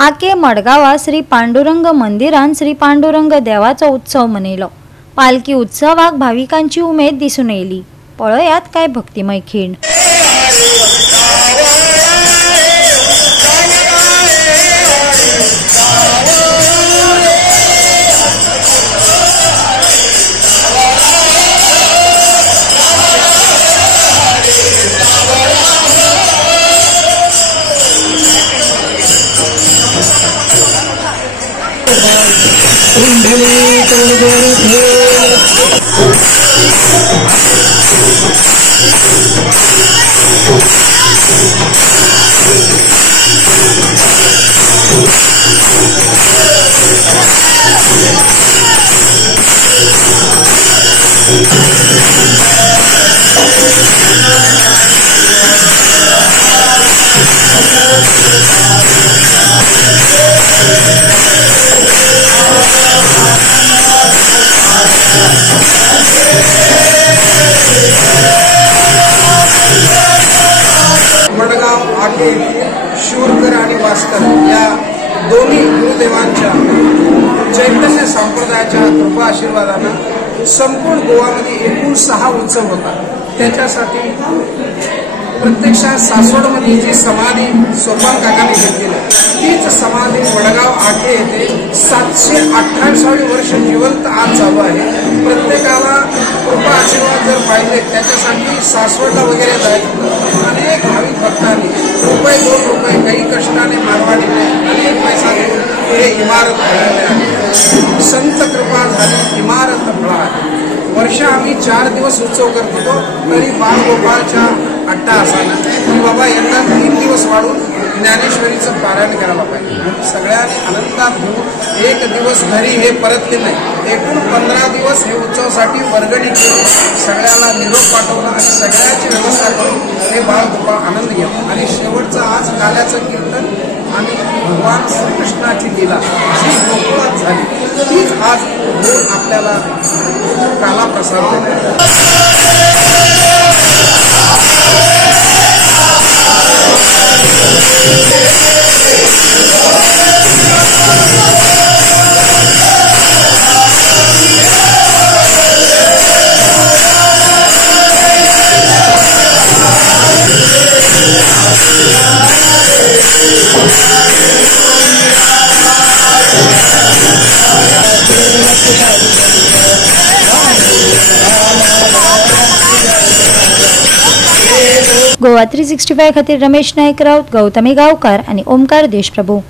आके मडगांवा श्री पांडुरंग मंदिरान श्री पांडुरंग देवाचो उत्सव मनयलो। पालखी उत्सवाक भाविकांची उमेद दिसून येयली। पळयात काय भक्तिमय खीण। मडगाव आके शूरकर आणि वास्कर या दोन्ही गुरुदेवांच्या चैतन्य संप्रदायाच्या कृपा आशीर्वादानं संपूर्ण गोवामध्ये एकूण 6 उत्सव होता। त्याच्यासाठी प्रत्यक्षात सासवडमध्ये जी समाधी सोपान काकाने घेतलेली तीच समाधी मडगाव आके येथे 728 वर्ष जिवंत आज चालू आहे। प्रत्येकाला कृपा आशीर्वाद जर पाहिजे त्याच्यासाठी सासवडला वगैरे जायचं। अनेक भाविक भक्तांनी रुपये 2 रुपये काही कष्टाने मारवाडीने अनेक पैसा देऊन हे इमारत बनवले आहे। संत कृपा झाली इमारत फळा। वर्ष आम्ही 4 दिवस उत्सव करत होतो, तरी बाळगोपाळच्या अट्टाहासानं की बाबा यंदा 3 दिवस वाढून ज्ञानेश्वरीचं पारायण करायला पाहिजे। सगळ्यांनी आनंदात घेऊन 1 दिवस घरी हे परतले नाही। एकूण 15 दिवस हे उत्सवासाठी वर्गणी केली, सगळ्याला निरोप पाठवला आणि सगळ्याची व्यवस्था करून हे बाळगोपाळ आनंद घेतो। आणि शेवटचं आज काल्याचं कीर्तन आणि भगवान श्रीकृष्णाची लीला जी गोकुळात झाली तीच आज होऊन आपल्याला काला प्रसाद देते। गोवा 365 खातीर रमेश नायक राऊत, गौतमी गावकार आणि ओमकार देशप्रभू।